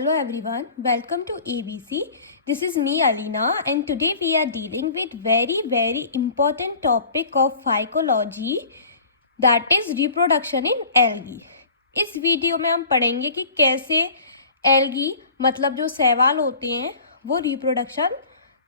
Hello everyone, welcome to ABC. This is me Alina and today we are dealing with very important topic of phycology, that is reproduction in algae. इस video में हम पढ़ेंगे कि कैसे algae मतलब जो शैवाल होते हैं वो रिप्रोडक्शन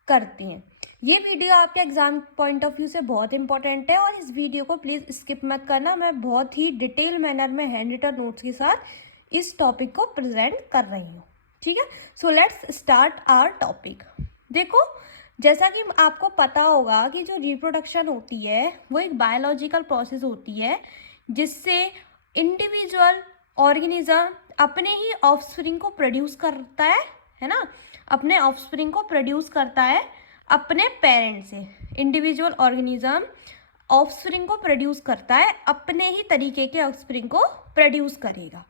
करते हैं। ये वीडियो आपके एग्जाम पॉइंट ऑफ व्यू से बहुत इंपॉर्टेंट है और इस वीडियो को प्लीज़ स्किप मत करना। मैं बहुत ही डिटेल मैनर में हैंड रिटन नोट्स के साथ इस टॉपिक को प्रेजेंट कर रही हूँ। ठीक है, so let's start our topic. देखो, जैसा कि आपको पता होगा कि जो रिप्रोडक्शन होती है वो एक बायोलॉजिकल प्रोसेस होती है जिससे इंडिविजुअल ऑर्गेनिज्म अपने ही ऑफस्प्रिंग को प्रोड्यूस करता है ना, अपने ऑफस्प्रिंग को प्रोड्यूस करता है अपने पेरेंट से। इंडिविजुअल ऑर्गेनिज्म ऑफस्प्रिंग को प्रोड्यूस करता है, अपने ही तरीके के ऑफस्प्रिंग को प्रोड्यूस करेगा।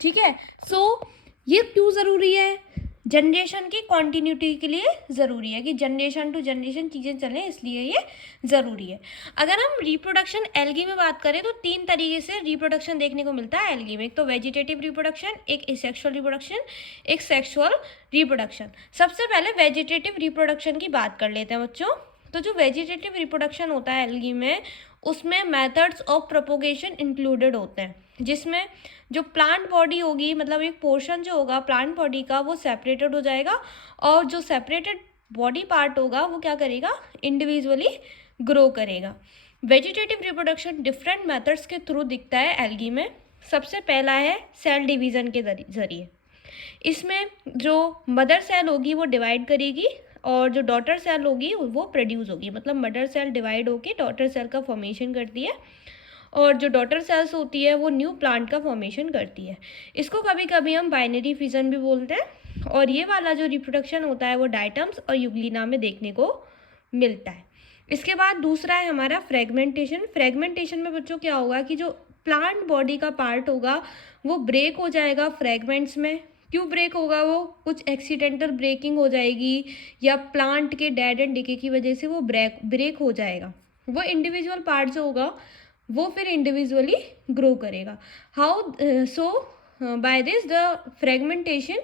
ठीक है, सो ये क्यों ज़रूरी है? जनरेशन की कॉन्टिन्यूटी के लिए ज़रूरी है कि जनरेशन टू जनरेशन चीज़ें चलें, इसलिए ये ज़रूरी है। अगर हम रिप्रोडक्शन एल्गी में बात करें तो 3 तरीके से रिप्रोडक्शन देखने को मिलता है एल्गी में। एक तो वेजिटेटिव रिप्रोडक्शन, एक एसेक्सुअल रिप्रोडक्शन, एक सेक्सुअल रिप्रोडक्शन। सबसे पहले वेजिटेटिव रिप्रोडक्शन की बात कर लेते हैं बच्चों। तो जो वेजिटेटिव रिप्रोडक्शन होता है एल्गी में, उसमें मेथड्स ऑफ प्रोपोगेशन इंक्लूडेड होते हैं, जिसमें जो प्लांट बॉडी होगी, मतलब एक पोर्शन जो होगा प्लांट बॉडी का, वो सेपरेटेड हो जाएगा और जो सेपरेटेड बॉडी पार्ट होगा वो क्या करेगा, इंडिविजुअली ग्रो करेगा। वेजिटेटिव रिप्रोडक्शन डिफरेंट मेथड्स के थ्रू दिखता है एल्गी में। सबसे पहला है सेल डिवीज़न के जरिए। इसमें जो मदर सेल होगी वो डिवाइड करेगी और जो डॉटर सेल होगी वो प्रोड्यूस होगी। मतलब मदर सेल डिवाइड होकर डॉटर सेल का फॉर्मेशन करती है और जो डॉटर सेल्स होती है वो न्यू प्लांट का फॉर्मेशन करती है। इसको कभी कभी हम बाइनरी फिजन भी बोलते हैं। और ये वाला जो रिप्रोडक्शन होता है वो डायटम्स और यूग्लिना में देखने को मिलता है। इसके बाद दूसरा है हमारा फ्रेगमेंटेशन। फ्रेगमेंटेशन में बच्चों क्या होगा कि जो प्लांट बॉडी का पार्ट होगा वो ब्रेक हो जाएगा फ्रेगमेंट्स में। क्यों ब्रेक होगा? वो कुछ एक्सीडेंटल ब्रेकिंग हो जाएगी या प्लांट के डेड एंड डिके की वजह से वो ब्रेक हो जाएगा। वो इंडिविजुअल पार्ट जो होगा वो फिर इंडिविजुअली ग्रो करेगा। How so by this the fragmentation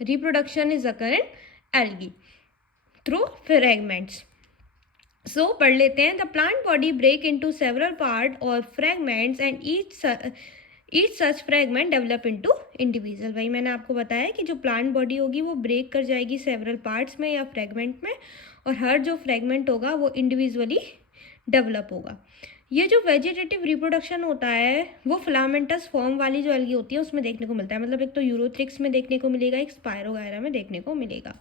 reproduction is occur in algae through fragments. So पढ़ लेते हैं। The plant body break into several part और fragments and each such fragment develop into individual. भाई मैंने आपको बताया कि जो प्लांट बॉडी होगी वो ब्रेक कर जाएगी सेवरल पार्ट्स में या फ्रेगमेंट में, और हर जो फ्रेगमेंट होगा वो इंडिविजुअली डेवलप होगा। ये जो वेजिटेटिव रिप्रोडक्शन होता है वो फिलामेंटस फॉर्म वाली जो एल्गी होती है उसमें देखने को मिलता है। मतलब एक तो यूरोथ्रिक्स में देखने को मिलेगा, एक स्पायरोगायरा में देखने को मिलेगा।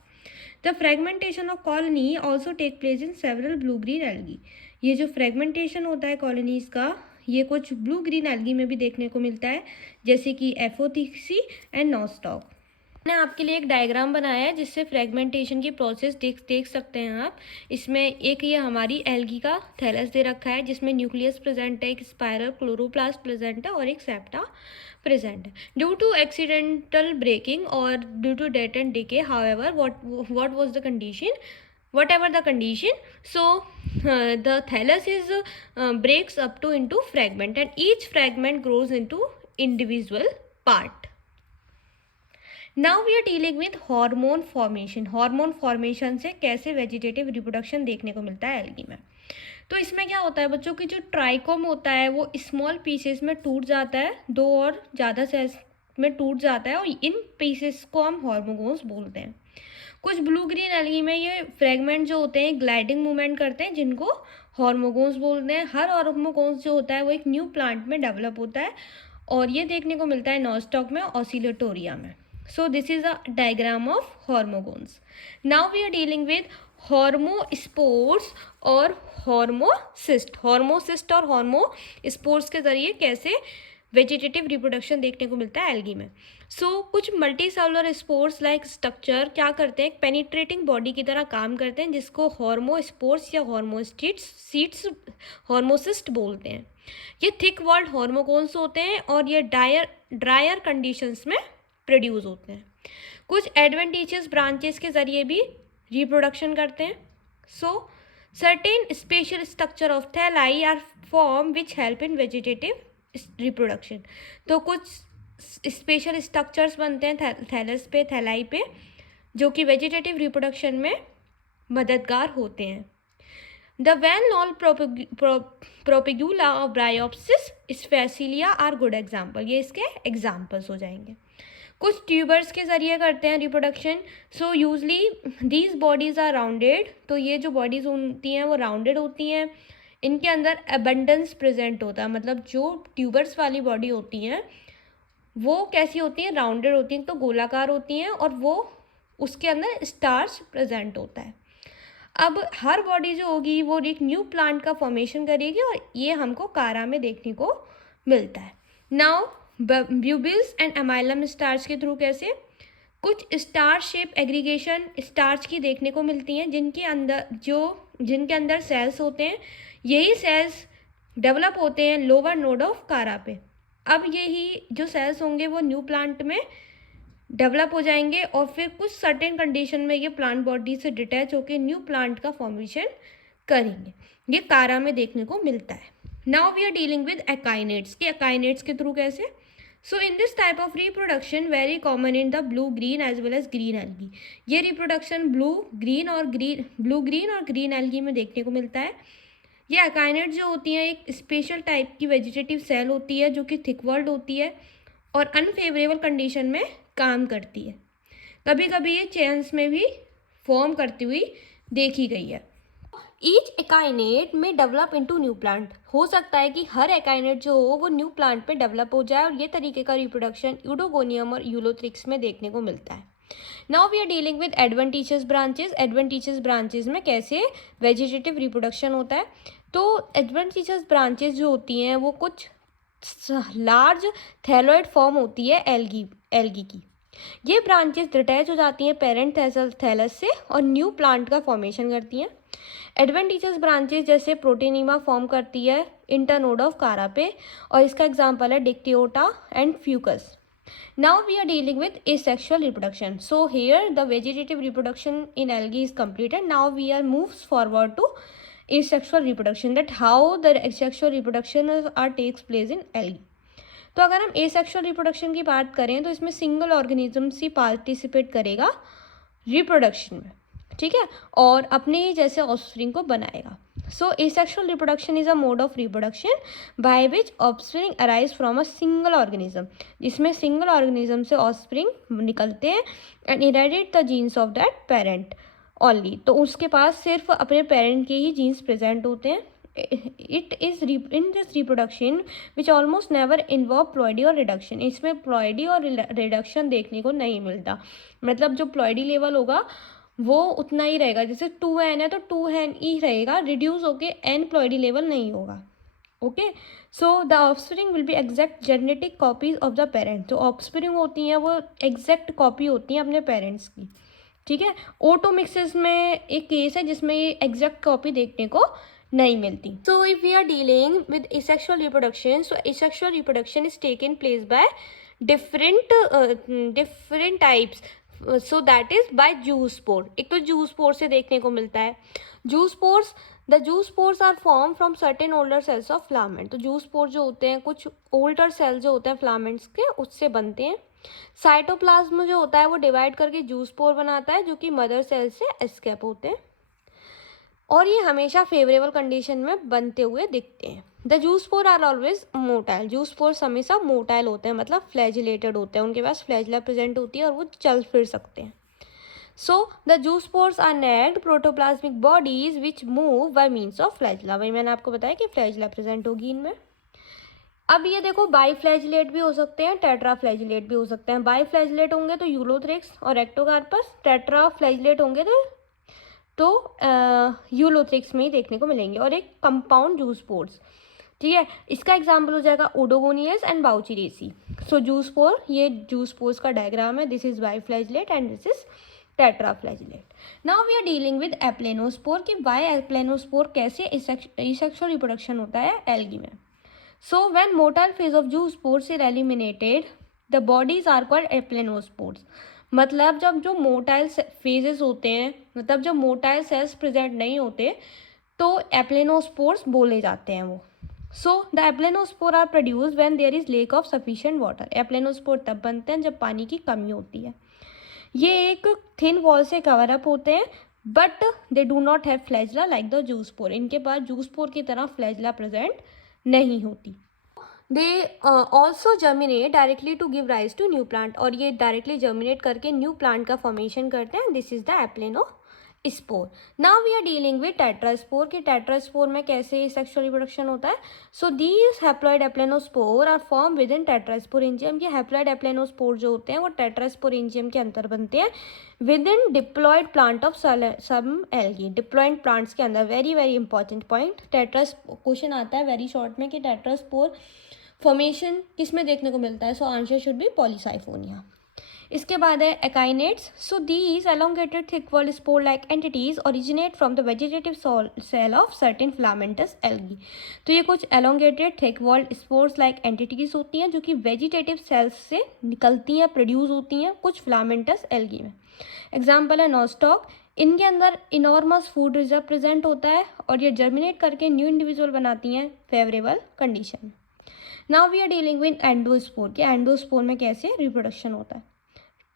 The fragmentation of colony also take place in several blue green algae. ये जो फ्रेगमेंटेशन होता है कॉलोनीज का, ये कुछ ब्लू ग्रीन एल्गी में भी देखने को मिलता है, जैसे कि एफोथिक्सी एंड नॉस्टॉक। मैंने आपके लिए एक डायग्राम बनाया है जिससे फ्रेगमेंटेशन की प्रोसेस देख सकते हैं आप। इसमें एक ये हमारी एल्गी का थैलस दे रखा है जिसमें न्यूक्लियस प्रेजेंट है, एक स्पाइरल क्लोरोप्लास्ट प्रेजेंट है और एक सेप्टा प्रेजेंट है। ड्यू टू एक्सीडेंटल ब्रेकिंग और due to death and decay, however what was the condition, whatever the condition, so the thallus is breaks up to into fragment and each fragment grows into individual part. Now we are dealing with hormone formation. Hormone formation से कैसे vegetative reproduction देखने को मिलता है algae में। तो इसमें क्या होता है बच्चों की जो ट्राइकोम होता है वो स्मॉल पीसेस में टूट जाता है, 2 और ज़्यादा सेल्स में टूट जाता है और इन पीसेस को हम हार्मोगोन्स बोलते हैं। कुछ ब्लू ग्रीन एल्गी में ये फ्रेगमेंट जो होते हैं ग्लाइडिंग मूवमेंट करते हैं जिनको हार्मोगोन्स बोलते हैं। हर हार्मोगोन्स जो होता है वो एक न्यू प्लांट में डेवलप होता है और ये देखने को मिलता है नॉस्टॉक में, ऑसिलेटोरिया में। So this is a diagram of hormogones. Now we are dealing with hormospores और हार्मोसिस्ट। हार्मोसिस्ट और हार्मोस्पोर्स के जरिए कैसे वेजिटेटिव रिप्रोडक्शन देखने को मिलता है एल्गी में। सो कुछ multi cellular spores like structure क्या करते हैं, पेनिट्रेटिंग बॉडी की तरह काम करते हैं, जिसको हार्मोस्पोर्स या हार्मोसिस्ट बोलते हैं। ये थिक वॉल्ड हार्मोगोन्स होते हैं और ये ड्रायर कंडीशंस में प्रोड्यूस होते हैं। कुछ एडवेंटिशियस ब्रांचेस के जरिए भी रिप्रोडक्शन करते हैं। So certain special structure of thalli are form which help in vegetative reproduction. तो कुछ स्पेशल स्ट्रक्चर्स बनते हैं थैलस पे, थैलाई पे, जो कि वेजिटेटिव रिप्रोडक्शन में मददगार होते हैं। The well known propagula of Bryopsis Sphacelaria are good example, ये इसके एग्जाम्पल्स हो जाएंगे। कुछ ट्यूबर्स के ज़रिए करते हैं reproduction. So usually these bodies are rounded, तो ये जो बॉडीज़ होती हैं वो राउंडेड होती हैं, इनके अंदर एबंडेंस प्रेजेंट होता है। मतलब जो ट्यूबर्स वाली बॉडी होती हैं वो कैसी होती हैं, राउंडेड होती हैं, तो गोलाकार होती हैं, और वो उसके अंदर स्टार्च प्रेजेंट होता है। अब हर बॉडी जो होगी वो एक न्यू प्लांट का फॉर्मेशन करेगी, और ये हमको कारा में देखने को मिलता है। नाउ ब्यूबिल्स एंड एमाइलम स्टार्च के थ्रू कैसे कुछ स्टार शेप एग्रीगेशन स्टार्च की देखने को मिलती हैं, जिनके अंदर सेल्स होते हैं। यही सेल्स डेवलप होते हैं लोअर नोड ऑफ कारा पे। अब यही जो सेल्स होंगे वो न्यू प्लांट में डेवलप हो जाएंगे, और फिर कुछ सर्टेन कंडीशन में ये प्लांट बॉडी से डिटैच होकर न्यू प्लांट का फॉर्मेशन करेंगे। ये कारा में देखने को मिलता है। Now we are dealing with akinetes के, एकाइनेट्स के थ्रू कैसे। So in this type of reproduction very common in the blue green as well as green algae. ये रिप्रोडक्शन ब्लू ग्रीन और ग्रीन एल्गी में देखने को मिलता है। ये एकाइनेट जो होती हैं एक स्पेशल टाइप की वेजिटेटिव सेल होती है, जो कि थिक वर्ल्ड होती है और अनफेवरेबल कंडीशन में काम करती है। कभी कभी ये चेन्स में भी फॉर्म करती हुई देखी गई है। ईच एकाइनेट में डेवलप इनटू न्यू प्लांट, हो सकता है कि हर एकाइनेट जो हो वो न्यू प्लांट पे डेवलप हो जाए, और ये तरीके का रिप्रोडक्शन यूडोगोनियम और यूलोथ्रिक्स में देखने को मिलता है। Now we are dealing with adventitious branches. Adventitious branches में कैसे वेजिटेटिव रिप्रोडक्शन होता है। तो एडवेंटिशियस ब्रांचेस जो होती हैं वो कुछ लार्ज थैलोइड फॉर्म होती है एल्गी की। ये ब्रांचेस डिटैच हो जाती हैं पेरेंट थैलस से और न्यू प्लांट का फॉर्मेशन करती हैं। एडवेंटिशियस ब्रांचेस जैसे प्रोटेनिमा फॉर्म करती है इंटरनोड ऑफ कारा पे, और इसका एग्जांपल है Dictyota and Fucus. Now we are dealing with asexual reproduction. So here the vegetative reproduction in algae is completed. Now we are moves forward to asexual reproduction, that how the asexual reproduction takes place in algae. तो अगर हम asexual reproduction की बात करें तो इसमें single organism ही participate करेगा reproduction में, ठीक है, और अपने जैसे ऑफस्प्रिंग को बनाएगा। So asexual reproduction is a mode of reproduction by which offspring arise from a single organism. इसमें single organism से offspring निकलते हैं and inherit the genes of that parent only. तो उसके पास सिर्फ अपने parent के ही genes present होते हैं। It is in this reproduction which almost never involve ploidy or reduction. इसमें ploidy और reduction देखने को नहीं मिलता। मतलब जो ploidy level होगा वो उतना ही रहेगा, जैसे 2n है तो 2n ही रहेगा, रिड्यूस होके n प्लॉइडी लेवल नहीं होगा। Okay, so the offspring will be exact genetic copies of the parents. जो ऑफस्प्रिंग होती हैं वो एग्जैक्ट कॉपी होती हैं अपने पेरेंट्स की, ठीक है। ओटोमिक्सिस में एक केस है जिसमें ये एग्जैक्ट कॉपी देखने को नहीं मिलती। So if we are dealing with asexual reproduction, so asexual reproduction is taken place by different types. So that is by zoospore. एक तो जूस्पोर से देखने को मिलता है। The zoospores are form from certain older cells of filament. तो zoospore जो होते हैं कुछ ओल्डर सेल जो होते हैं फिलामेंट्स के, उससे बनते हैं। साइटोप्लाज्म जो होता है वो डिवाइड करके जूस्पोर बनाता है, जो कि मदर सेल से एस्केप होते हैं, और ये हमेशा फेवरेबल कंडीशन में बनते हुए दिखते हैं। The zoospore are always motile. Zoospores हमेशा मोटाइल होते हैं, मतलब फ्लैजिलेटेड होते हैं, उनके पास फ्लैजिला प्रेजेंट होती है और वो चल फिर सकते हैं। So the zoospores are naked protoplasmic bodies which move by means of flagella. वही मैंने आपको बताया कि फ्लैजिला प्रेजेंट होगी इनमें। अब ये देखो, बाईफ्लैजिलेट भी हो सकते हैं, टेट्राफ्लैजिलेट भी हो सकते हैं। बाईफ्लैजिलेट होंगे तो यूलोथ्रिक्स और एक्टोकार्पस, टेट्राफ्लैजिलेट होंगे तो यूलोथ्रिक्स में ही देखने को मिलेंगे, और एक कंपाउंड जूस्पोर्स, ठीक है। इसका एग्जाम्पल हो जाएगा oedogonium and vaucheria. So zoospore, ये जूस्पोर्स का डायग्राम है। This is biflagellate and this is tetraflagellate. Now we are dealing with aplanospore कि वाई एप्लेनोस्पोर कैसे एसेक्सुअल रिप्रोडक्शन होता है एल्गी में। So when motile phase of zoospores is eliminated the bodies are called aplanospores. मतलब जब जो motile phases होते हैं, मतलब जब मोटाइल सेल्स प्रेजेंट नहीं होते तो एप्लेनोस्पोर्स बोले जाते हैं वो। So the aplanospore are produce when there is lack of sufficient water. Aplanospore तब बनते हैं जब पानी की कमी होती है। ये एक थिन वॉल से कवर अप होते हैं, but they do not have flagella like the zoospore. इनके पास जूस्पोर की तरह फ्लैजला प्रेजेंट नहीं होती। They also germinate directly to give rise to new plant, और ये डायरेक्टली जर्मिनेट करके न्यू प्लांट का फॉर्मेशन करते हैं। This is the aplanospore. Now we are dealing with tetraspore कि टेट्रास्पोर में कैसे सेक्सुअल रिप्रोडक्शन होता है। So these haploid aplanospore are form within tetrasporangium. ये हैप्लॉइड एप्लेनोस्पोर जो होते हैं वो टेट्रास्पोरेंजियम के अंदर बनते हैं within diploid plant of some algae. Diploid plants के अंदर, very very important point. Question आता है वेरी शॉर्ट में कि टेट्रास्पोर फॉर्मेशन किस में देखने को मिलता है। So answer should be polysiphonia. इसके बाद है akinetes. So these elongated thick walled spore like entities originate from the vegetative cell of certain filamentous algae. तो ये कुछ elongated thick walled spores like entities होती हैं जो कि वेजिटेटिव सेल्स से निकलती हैं, प्रोड्यूस होती हैं कुछ फिलामेंटस एल्गी में। एग्जाम्पल है नोस्टॉक। इनके अंदर इनॉर्मस फूड रिजर्व प्रेजेंट होता है और ये जर्मिनेट करके न्यू इंडिविजुअल बनाती हैं favourable condition. Now we are dealing with endospore कि एंडोस्पोर में कैसे रिप्रोडक्शन होता है,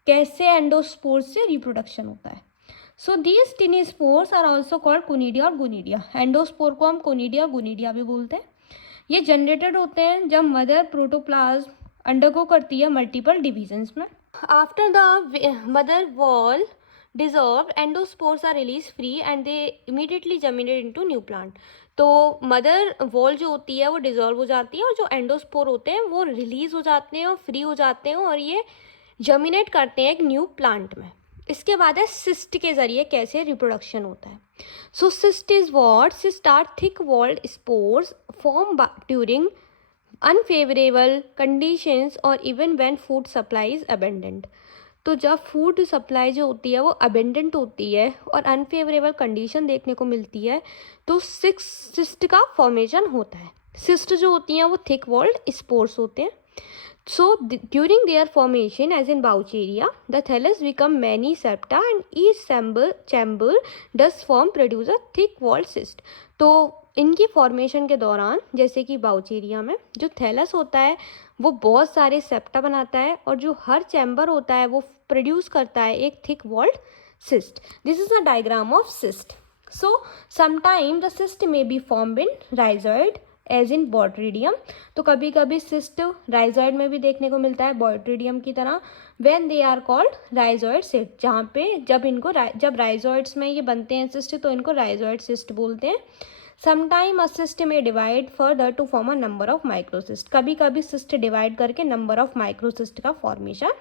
कैसे एंडोस्पोर से रिप्रोडक्शन होता है। So these tiny spores are also called conidia और गुनिडिया। एंडोस्पोर को हम कोनिडिया गुनिडिया भी बोलते हैं। ये जनरेटेड होते हैं जब मदर प्रोटोप्लाज्म अंडरगो करती है मल्टीपल डिविजन्स में। After the mother wall dissolved, endosspores are released free and they immediately germinate into new plant। तो मदर वॉल जो होती है वो डिजॉल्व हो जाती है और जो एंडोस्पोर होते हैं वो रिलीज हो जाते हैं और फ्री हो जाते हैं और ये जर्मिनेट करते हैं एक न्यू प्लांट में। इसके बाद है सिस्ट के जरिए कैसे रिप्रोडक्शन होता है। So cyst is what? Cyst are thick walled spores form during unfavourable conditions और even when food supply is abundant. तो जब फूड सप्लाई जो होती है वो अबेंडेंट होती है और अनफेवरेबल कंडीशन देखने को मिलती है तो सिस्ट का फॉर्मेशन होता है। सिस्ट जो होती हैं वो थिक वॉल्ड स्पोर्स होते हैं। So during their formation as in vaucheria the thallus become many septa and each chamber thus form produce a thick walled cyst. तो इनकी फॉर्मेशन के दौरान जैसे कि बाउचेरिया में जो थैलस होता है वो बहुत सारे सेप्टा बनाता है और जो हर चैम्बर होता है वो प्रोड्यूस करता है एक thick walled cyst. This is a diagram of cyst. So sometime the cyst may be formed in rhizoid as in botrydium. तो कभी कभी सिस्ट राइजॉइड में भी देखने को मिलता है बॉट्रिडियम की तरह। When they are called rhizoid cyst, जहाँ पे जब राइजॉइड्स में ये बनते हैं सिस्ट तो इनको राइजॉइड सिस्ट बोलते हैं। Sometime a cyst may divide further to form a number of microcyst. कभी कभी सिस्ट डिवाइड करके नंबर ऑफ माइक्रोसिस्ट का फॉर्मेशन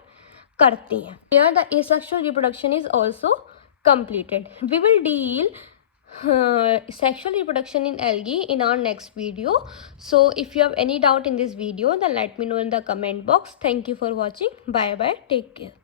करती हैं। Here the asexual reproduction is also completed. We will deal sexual reproduction in algae in our next video. So if you have any doubt in this video then let me know in the comment box. Thank you for watching. Bye bye. Take care.